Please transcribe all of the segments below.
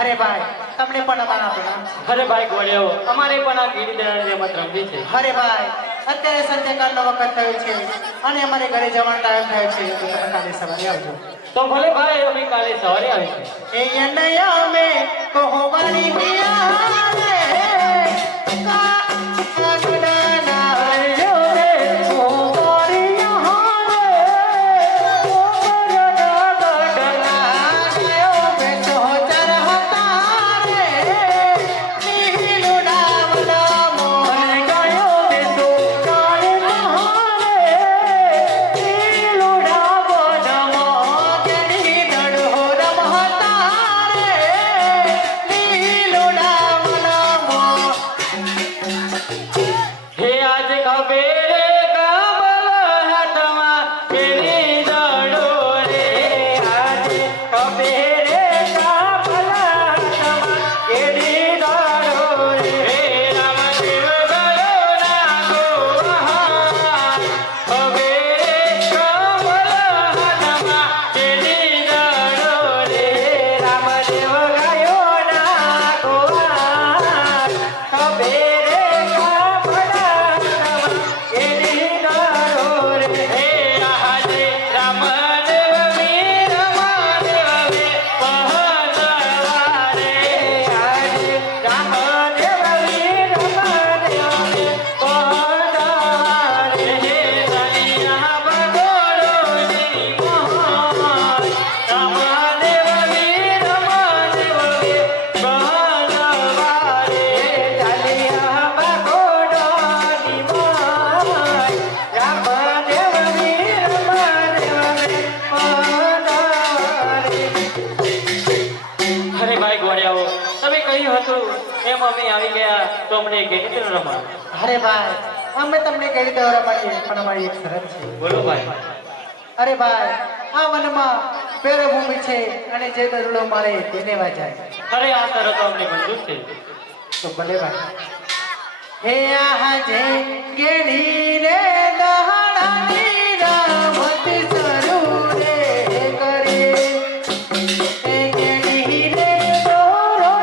અરે ભાઈ તમને પણ અમારા પ્રણામ છે. અરે ભાઈ ગોળ્યો અમારે પણ આ ગીરી રમત રમવી છે. અરે ભાઈ અત્યારે સંધ્યાકાળનો વખત થયો છે અને અમારે ઘરે જવાનો ટાઈમ થયો છે તો તમે કાલે સવારે આવજો. તો ભલે ભાઈ અમે કાલે સવારે આવીશું. એ નયા મે કોહવારી મિયા રે અરે ભાઈ અમે તમને કહી દઉં રમાડીએ પણ અમારી એક શરત છે. બોલો ભાઈ. અરે ભાઈ આ વનમાં પેરો ભૂમિ છે અને જે દરડો મારે તેને વાજાય. અરે આ શરતો અમને મંજૂર છે. તો ભલે ભાઈ. હે આ જે કેડી રે દહાડાની રમત શરૂ રે કરે એ કેડી રે દોરો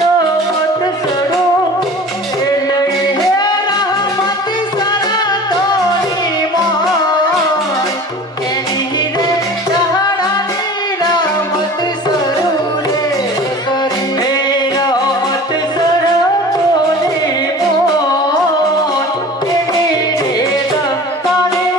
રમત શરૂ એ લઈ હે રમત સરતોની મોય કેડી રે દહાડાની રમત શરૂ રે કરે હે રમત સરતોની મોય કેડી રે દહાડાની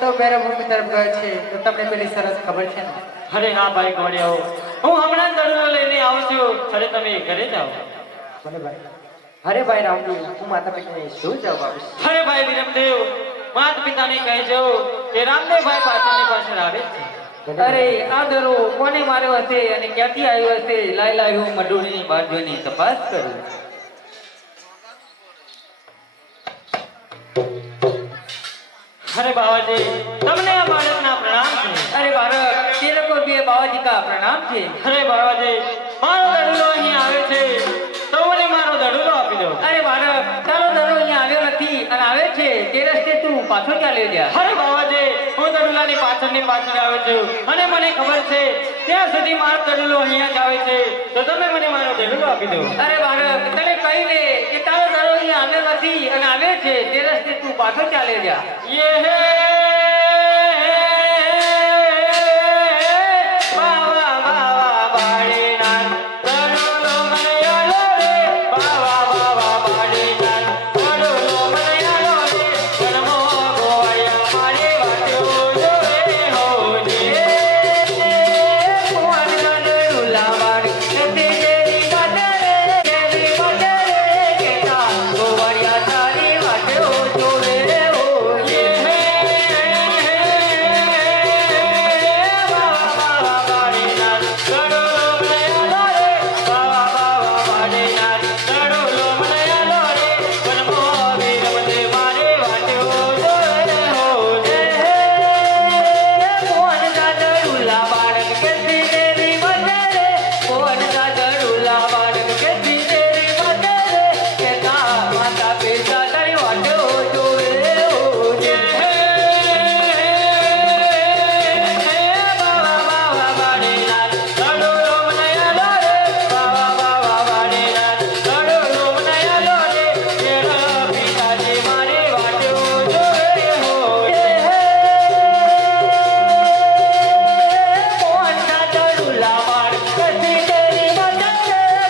તો બેરભૂમિ તરફ ગયો છે તો તમને પેલી સરસ ખબર છે ને? અરે હા ભાઈ ઘોડિયાઓ, હું હમણાં જ દડલો લઈને આવું છું. અરે તમે ઘરે જાઓ. ભલે ભાઈ. અરે ભાઈ રામજી, હું માતા પિતાને શું જવાબ આપીશ? અરે ભાઈ વિરમદેવ, માતા પિતાને કહેજો કે રામદેવભાઈ પાછળની પાછળ આવે જ છે. અરે આ દરો કોને માર્યો હશે અને ક્યાંથી આવ્યો હશે? લાય હું મડોળીની બાજુની તપાસ કરું. અરે બાવાજી, તમને આ બાળકના પ્રણામ છે. અરે બાળક, તેરે કો ભી બાવાજી કા પ્રણામ છે. અરે બાવાજી, મારો દડલો અહીં આવે છે તો મને મારો દડલો આપી દો. અરે બાળક, તારો દરો અહીંયા આવ્યો નથી અને આવે છે તે રસ્તે તું પાછો ચાલ્યો જા. અરે બાવાજી, હું દડલાની પાછળની પાછળ આવે છું અને મને ખબર છે ત્યાં સુધી મારો દડલો અહીંયા જ આવે છે, તો તમે મને મારો દડલો આપી દો. અરે બાળક, તને કહી દે કે તારો દરો અહીંયા આવ્યો નથી અને આવે છે તે રસ્તે તું પાછો ચાલ્યો જા. ये है बाबा बाबा बाड़ीनाथ दडलो મને આલો રે. બાબા બાબા બાड़ीनाथ દડલો મને આલો રે. જન્મો ગોવાયા મારી વાતો જોવે હોજે. કોણ ગડુલા મારી નથી તેરી બદલે કેતા ગોવાળિયા તારી વાટો જોવે ये है बाबा बाबा बाड़ीनाथ दडलो મને આલો રે. બાબા બાબા બાड़ीनाथ દડલો મને આલો રે. જન્મો વીરમદે મારી વાતો જોવે હોજે. કોણ ગડુલા બાળક કેતી તેરી બદલે કોણ ગડુલા બાળક કેતી તેરી બદલે કેતા માતા પિતા તારી વાટો જોવે ये है बाबा बाबा बाड़ीनाथ दडलो મને આલો રે. બાબા બાબા બાड़ीनाथ દડલો મને આલો રે. તેરા પિતાજી મારી વાતો જોવે હોજે. કોણ ગડુલા બાળક કેતી તેરી બદલે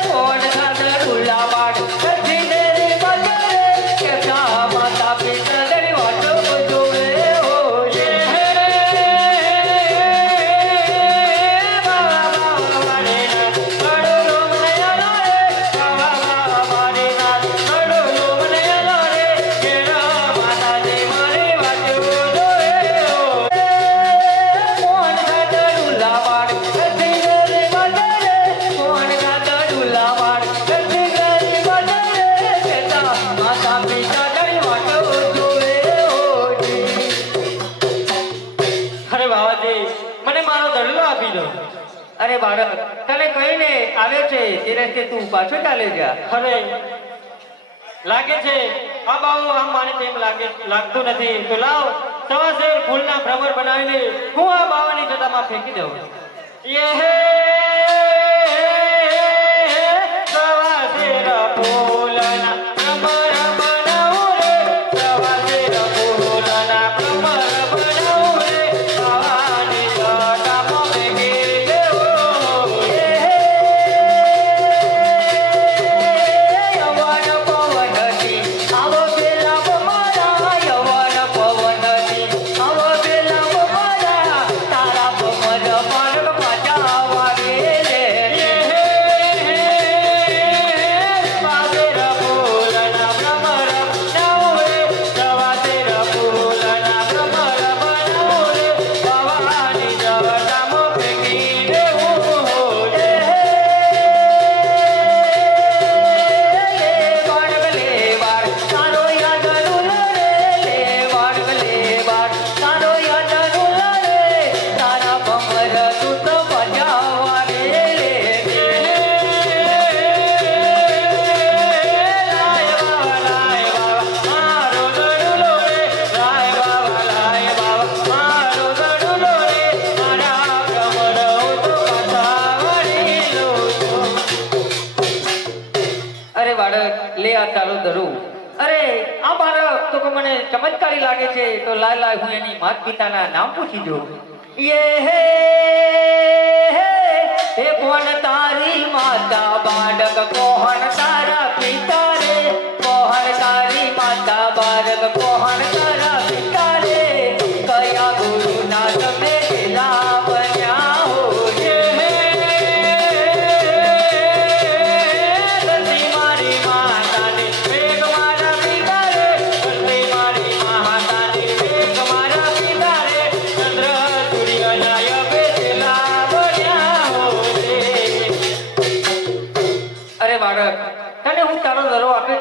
કોણ ગડુલા બાળક કેતી તેરી બદલે કેતા માતા પિતા તારી વાટો જોવે ये है बाबा बाबा बाड़ीनाथ दडलो મને આલો રે. બાબા બાબા બાड़ीनाथ દડલો મને આલો રે. તેરા માતાજી મારી વાતો જોવે હોજે. કોણ ગડુલા બાળક કેતી તેરી બદલે કોણ ગડુલા બાળક કેતી તેરી બદલે કેતા માતા પિતા તારી વાટો જોવે હોજી. અરે બાવાજી, મને મારો દડલો આપી દો. અરે બાળક, તને કહીને આવે છે તે રસ્તે તું પાછો ચાલે જા. અરે લાગે છે આ બાવો આમ માને તેમ લાગતું નથી, તો લાવ સવાશેર ફૂલના ભ્રમર બનાવીને હું આ બાવાની જટામાં ફેંકી દઉં. ये है સવાશેર ફૂલના ભ્રમર બનાવું રે. સવાશેર ફૂલના ભ્રમર બનાવું રે. બાવાની જટામાં ફેંકી દેવું. યવન પવનથી આવો પેલા બમરા યવન પવનથી આવો પેલા બમરા તારા બમર પારક પાછા વાગે રે. સવાશેર ફૂલના ભ્રમર બનાવું રે. સવાશેર ફૂલના ભ્રમર બનાવું રે. બાવાની જટામાં ફેંકી દેવું હોજે. તારો યાદ રે વાડગ લેવાડ તારો યાદ રે તારા બમર તું તો બજાવા રે. લાય બાબા મારો દડલો રે. લાય બાબા મારો દડલો રે. મારા ભ્રમર હું તો પાછા વળી લઉં છું. અરે બાળક, લે આ તારો દરું. અરે આ બાળક તો કે મને ચમત્કારી લાગે છે, તો લાય હું એની માતા પિતાના નામ પૂછી જોઉં. હે કોણ તારી માતા બાળક કોણ તારા પિતા રે કોણ તારી માતા બાળક કોણ તારા પિતા રે કઈ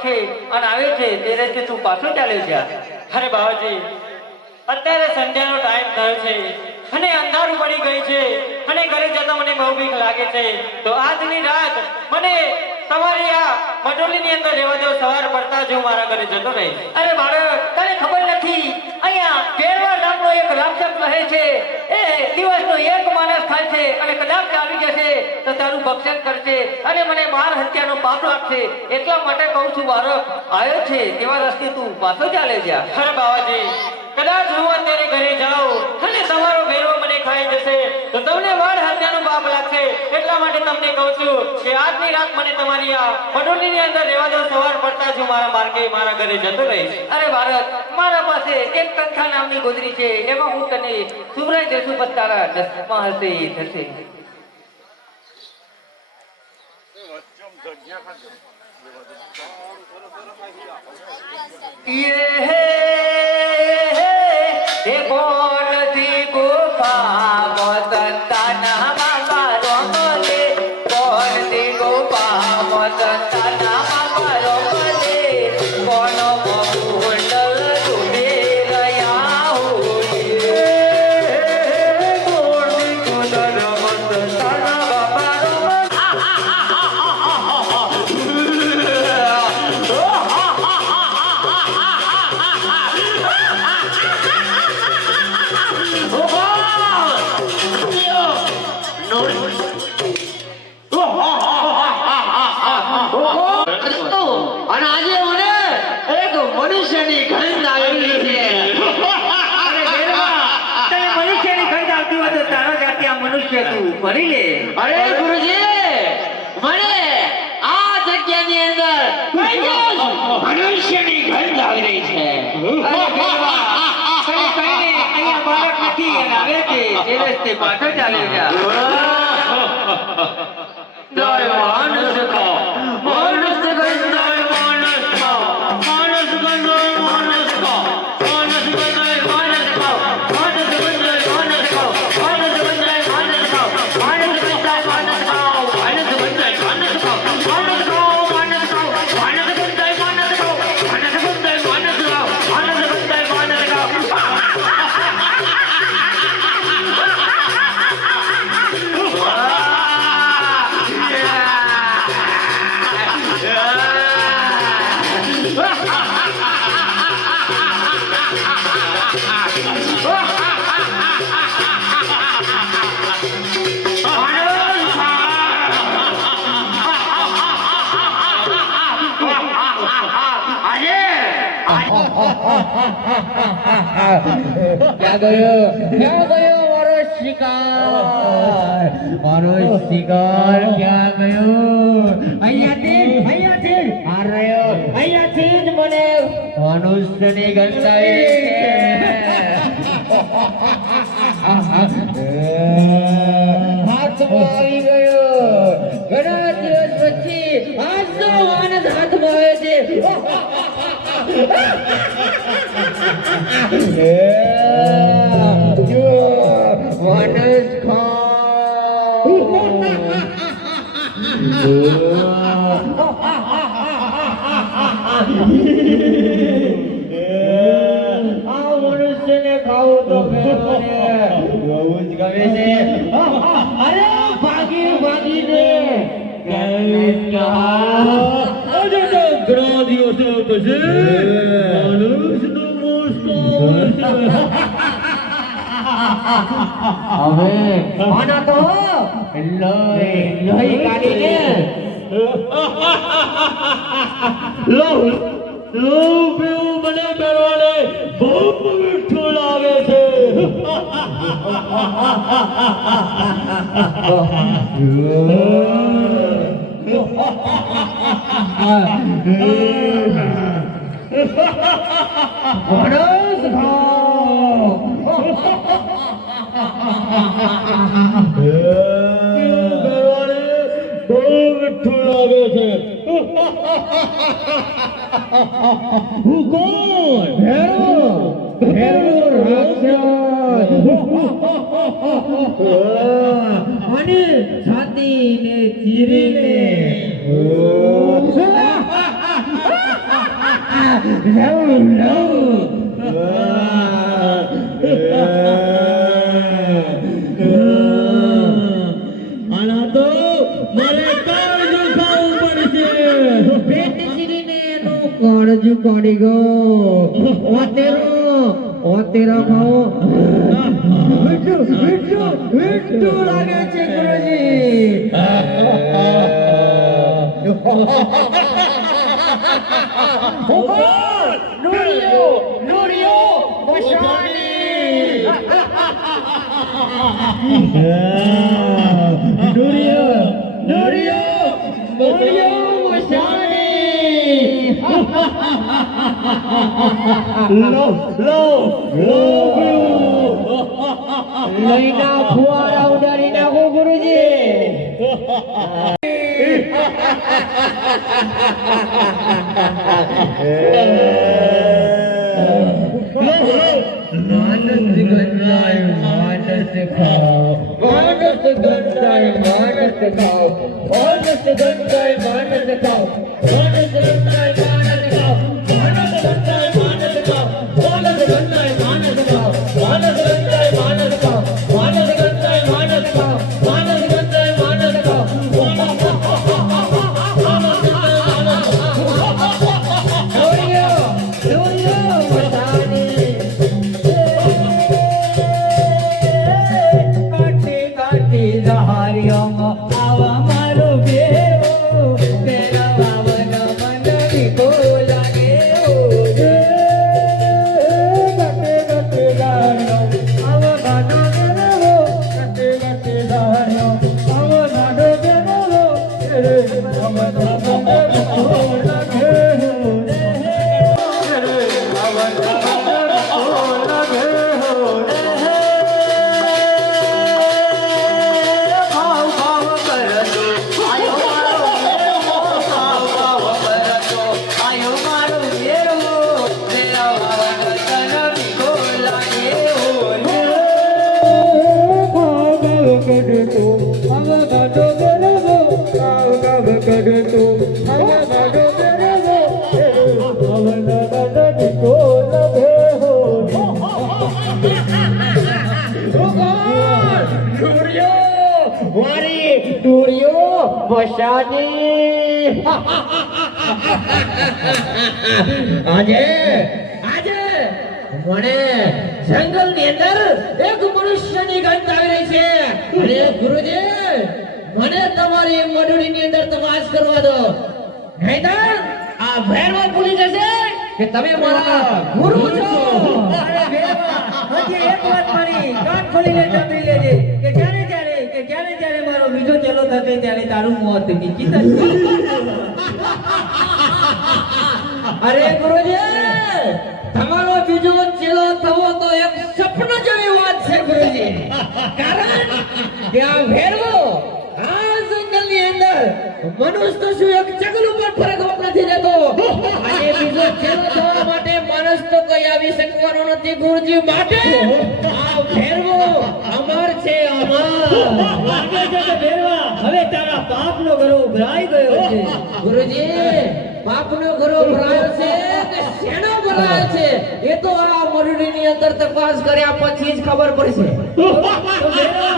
છે અને આવે છે તે રસ્તે તું પાછો ચાલ્યો જા. અરે બાવાજી, અત્યારે સંધ્યાનો ટાઈમ થયો છે અને અંધારું પડી ગઈ છે અને ઘરે જતા મને બહુ બીક લાગે છે. તો આજની રાત મને તમારી આ મડોલીની અંદર રહેવા દો. સવાર પડતા જ હું મારા ઘરે જતો રહીશ. અરે બાળક, તને ખબર નથી અહીંયા ભેરવા નામનો એક રાક્ષસ રહે છે. એ દિવસનો એક માણસ થાય છે અને કદાચ આવી જશે તો તારું ભક્ષણ કરશે અને મને બાર હત્યાનો પાપ લાગશે. એટલા માટે કહું છું બાળક, આવ્યો છે તેવા રસ્તે તું પાછો ચાલે જા. અરે બાવાજી, કદાચ હું અત્યારે ઘરે જાઉં અને તમારો ભેરવો મને ખાઈ જશે તો તમને બાર હત્યાનો પાપ લાગશે. એટલા માટે તમને કહું છું કે આજની રાત મને તમારી આ મડોલીની અંદર રહેવા દો. સવાર પડતા જ હું મારા માર્ગે મારા ઘરે જતો રહીશ. અરે બાળક, મારા પાસે એક કંઠા નામની ગોદરી છે, એમાં હું તને સુભરાઈ દેશું, પણ તારા દસમાં હશે એ થશે. ये कौन थी गुफा मदनताना मारो मले, कौन थी गुफा मदनताना मारो मले, कौन मुंडल डूबे गया हुए, कौन थी गुंडल मदनताना मारो અને આજે મને એક મનુષ્યની ગંધ આવી છે. અરે બેરવા, તને મનુષ્યની ગંધ આવતી હોય તો તારો જાતિ આ મનુષ્ય તું ભરી લે. અરે ગુરુજી, મને આ જગ્યાની અંદર મનુષ્યની ગંધ આવી રહી છે. અરે બેરવા, તને કહીને અહીંયા બાળક નથી અને આવે છે તે રસ્તે પાછો ચાલ્યો જા. જય માનસ કા માનસ ગંધ, જય માનસ કા માનસ ગંધ, જય માનસ કા માનસ ગંધ, જય માનસ કા માનસ ગંધ, જય માનસ કા માનસ ગંધ, જય માનસ કા માનસ ગંધ, જય માનસ કા માનસ ગંધ, જય માનસ કા માનસ કા માનસ કા માનસ ગંધ, જય માનસ કા માનસ ગંધ, જય માનસ કા માનસ ગંધ, જય માનસ કા. ક્યાં ગયો મારો શિકાર? મારો શિકાર ક્યાં ગયો? અહીંયાથી આ રહ્યો. અહીંયાથી જ મને મનુષ્યની ગંધ આવી હાથમાં આવી ગયો. ઘણા દિવસ પછી આજ તો માણસ હાથમાં આવે છે. માણસ આ મનુષ્યને ખાવું તો બહુ જ ગમે છે. અરે ભાગીને ઘણા દિવસો પછી મનુષ્યનું હવે આના તો લોહી કાઢીને પીવું મને બેરવાને બહુ મીઠું લાગે છે. માણસ ખાઓ. બહુ મીઠું લાગે છે. હું કોણ? ભેરવો રાક્ષસ. અને છાતીને ચીરીને આના તો મારે કાળજું ખાવું પડશે. પેટ ચીરીને એનું કાળજું કાઢી ગયો. ઓતેરો ખાઓ. મીઠું લાગે છે લઈના ફુવારા ઉડાડી નાખો ગુરુજી. આજે મને જંગલ ની અંદર એક મનુષ્યની ગંધ આવી રહી છે. અરે ગુરુજી, મને તમારી મંડળી ની અંદર તપાસ કરવા દો, નહીંતર આ ભેરવો ભૂલી જશે કે તમે મારા ગુરુ છો. અરે ભેરવા, હજી એક વાત મારી કાન ખોલીને સાંભળી લેજે કે જ્યારે મારો બીજો ચેલો થશે ત્યારે તારું મોત નિશ્ચિત જ છે. અરે ગુરુજી, તમારો બીજો ચેલો થવો તો એક સપના જેવી વાત છે ગુરુજી. કારણ કે આ ભેરવો આ જંગલની અંદર મનુષ્ય તો શું એક ચગલું પણ ફરક નથી દેતો. અને બીજો ચેલો થવા માટે માણસ તો કઈ આવી શકવાનો નથી ગુરુજી. માટે આ ભેરવો અમર છે, અમર. લાગે છે કે ભેરવા હવે તારા પાપનો ઘરો ઉભરાઈ ગયો છે. ગુરુજી, પાપનો ઘરો ભરાયો છે કે શેનો ભરાયો છે એ તો આ મંડળીની અંદર તપાસ કર્યા પછી જ ખબર પડશે. તો ભેરવા,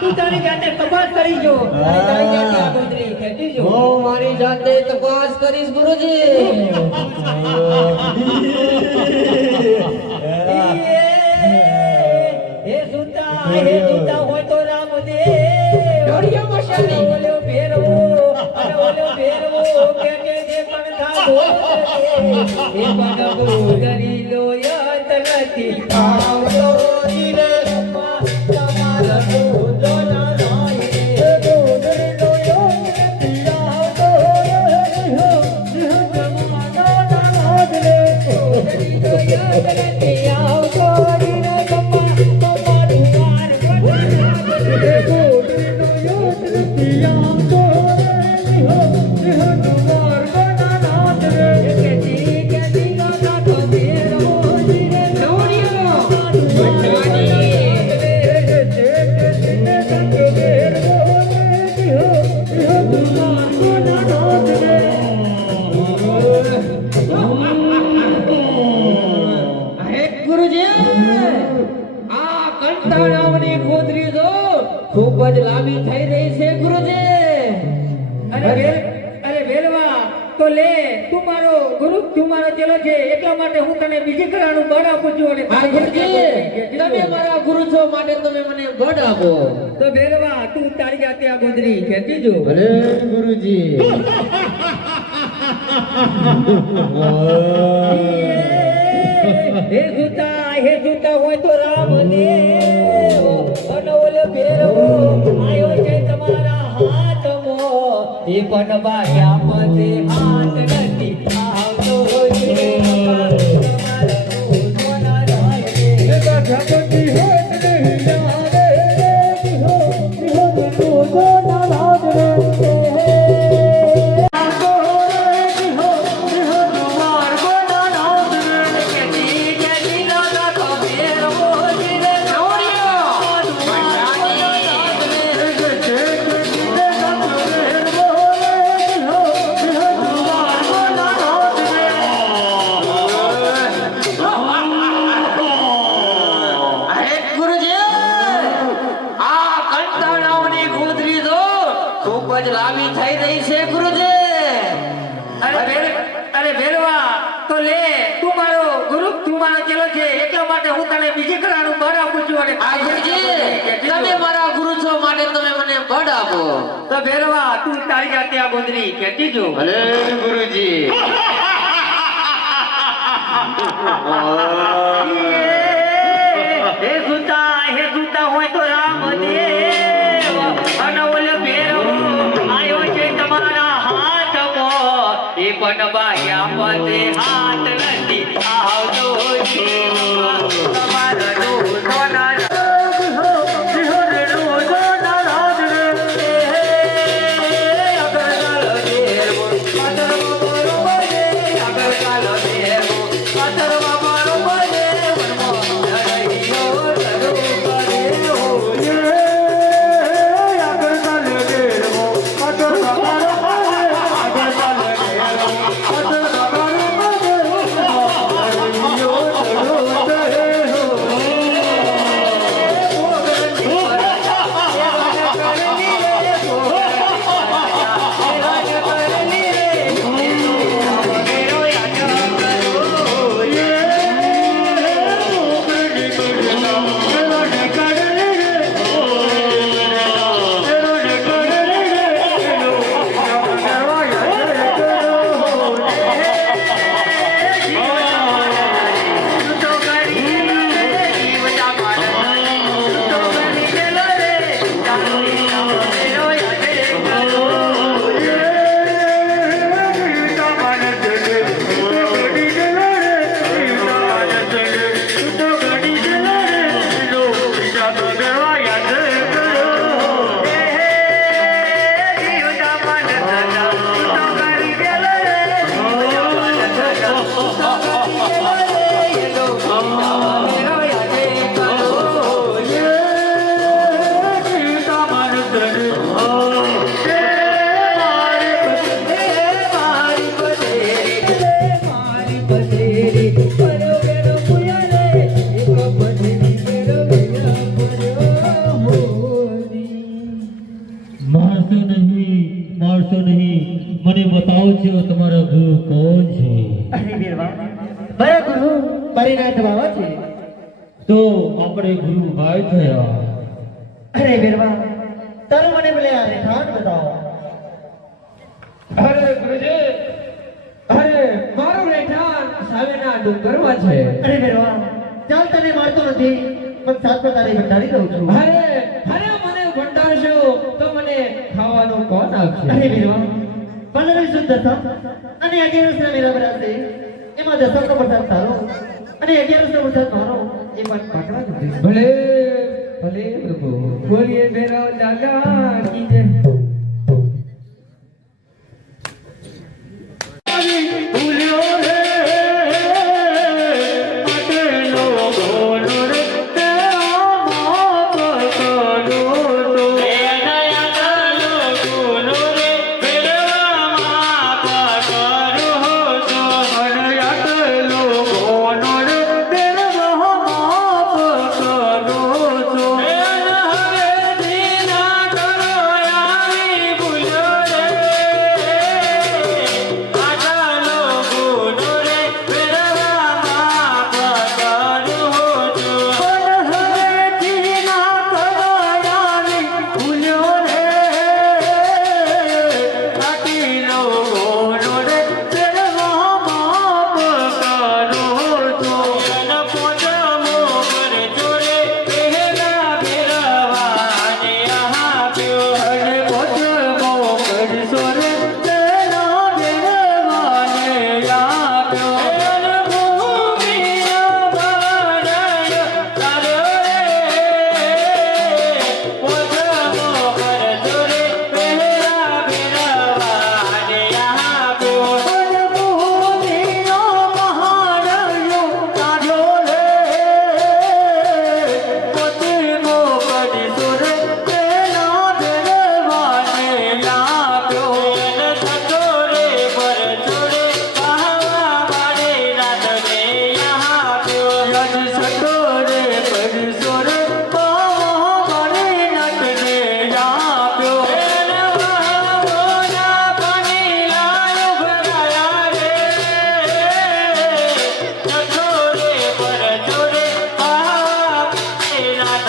તું તારી જાતે તપાસ કરી જો અને તારી જાતે આગોતરી ખેંચી જો. હું મારી જાતે તપાસ કરીશ ગુરુજી. હે સુતા હોય તો રામદેવ ઢોળિયો મશાલી. ઓલો ભેરવો કે જે પણ થાકો એ પણ ગોગરી લો યાદ નથી આવતો ધીરે તમારા દોડો ના નાય રે ગોગરી લો યાદ નથી આવતો ગોગરી લો યાદ નથી આવતો ધીરે તમારું વાર ગોગરી લો યાદ નથી આવતો ઢોળિયો નામની ગોદરી તો ખૂબ જ લાંબી થઈ રહી છે ગુરુજી. અરે વેલવા તો લે તું મારો ગુરુ તું મારો ચેલો છે એટલા માટે હું તને બીજી કરાનું બળ આપું છું અને હા ગુરુજી, તમે મારા ગુરુ છો માટે તમે મને બળ આપો. તો વેલવા તું તારી જાતે આ ગોદરી ખેંચી જો. ભલે ગુરુજી. હે સુતા હોય તો રામ દેવ અને ઓલે ભેરવો આયો છે તમારા હાથમાં એ પણ બાયા પદે હાથ નથી આવતો છે અરે ગુરુજી, આ કંટા નામની ગોદરી તો ખૂબ જ લાંબી થઈ રહી છે ગુરુજી. અરે વેલવા તો લે તું મારો ગુરુ તું મારો ચેલો છે એટલા માટે હું તને બીજી કરાનું બળ આપું છું અને હા ગુરુજી, તમે મારા ગુરુ છો માટે તમે મને બળ આપો. તો વેલવા તું તારી જાતે આ ગોદરી ખેંચી જો. ભલે ગુરુજી. હે સુતા હોય તો રામ દેવ અને ઓલે ભેરવો આયો છે તમારા હાથમાં એ પણ બાયા પદે હાથ નથી આવતો છે તમારા દોષોના મારશો નહીં, મને બતાવો છો તમારા ગુરુ કોણ છે? અરે વેલવા મારા ગુરુ પરિણામ બાવા છે. તો આપણે ગુરુ ભાઈ થયા. અરે વેલવા તારું મને ભલે આ રેખાન બતાવો. અરે ગુરુજી, અરે મારું રહેઠાણ સામેના ડુંગરમાં છે. અરે વેલવા ચાલ તને મારતો નથી પણ સાથ તારી ભંડારી દઉં છું. અરે મને ભંડારશો તો મને ખાવાનું કોણ આપશે? અરે વેલવા 15 શુદ્ધ દશમ અને 11 ના મેરા બરાબર એમાં દશમ નો પ્રસાદ તારો અને 11 નો પ્રસાદ મારો એ પણ પાટવા નથી. ભલે ભલે પ્રભુ. બોલીએ ભેરવ દાદા કી જય. Oh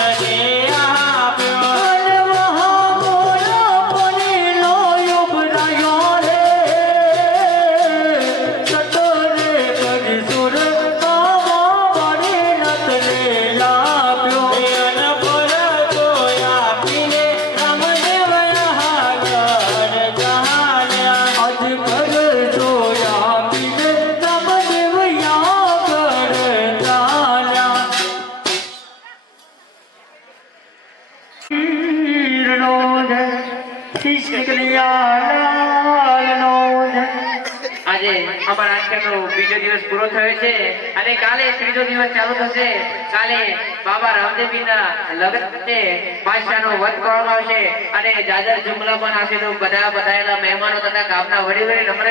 આપ્યો અને મહામોળો પડીલો ઉભરાયો રે સતોરે કરી સુર કામો વળી નતને લાવ્યો અન પર તો આપીને રામદેવ આગળ ચાલ્યા આજ કર જોયા પીને રામદેવ આગળ ચાલ્યા વીરનો જય શ્રી કનૈયાલાલનો જય આજે અમારા આશ્રમનો બીજો દિવસ પૂરો થયો છે અને કાલે ત્રીજો દિવસ ચાલુ થશે કાલે બાબા રામદેવજીના લગ્ન છે બાદશાહનો વધ કરવામાં આવશે અને જાજર જુમલા પણ આવશે તો બધા બધાયેલા મહેમાનો તથા ગામના વડીલો નમ્ર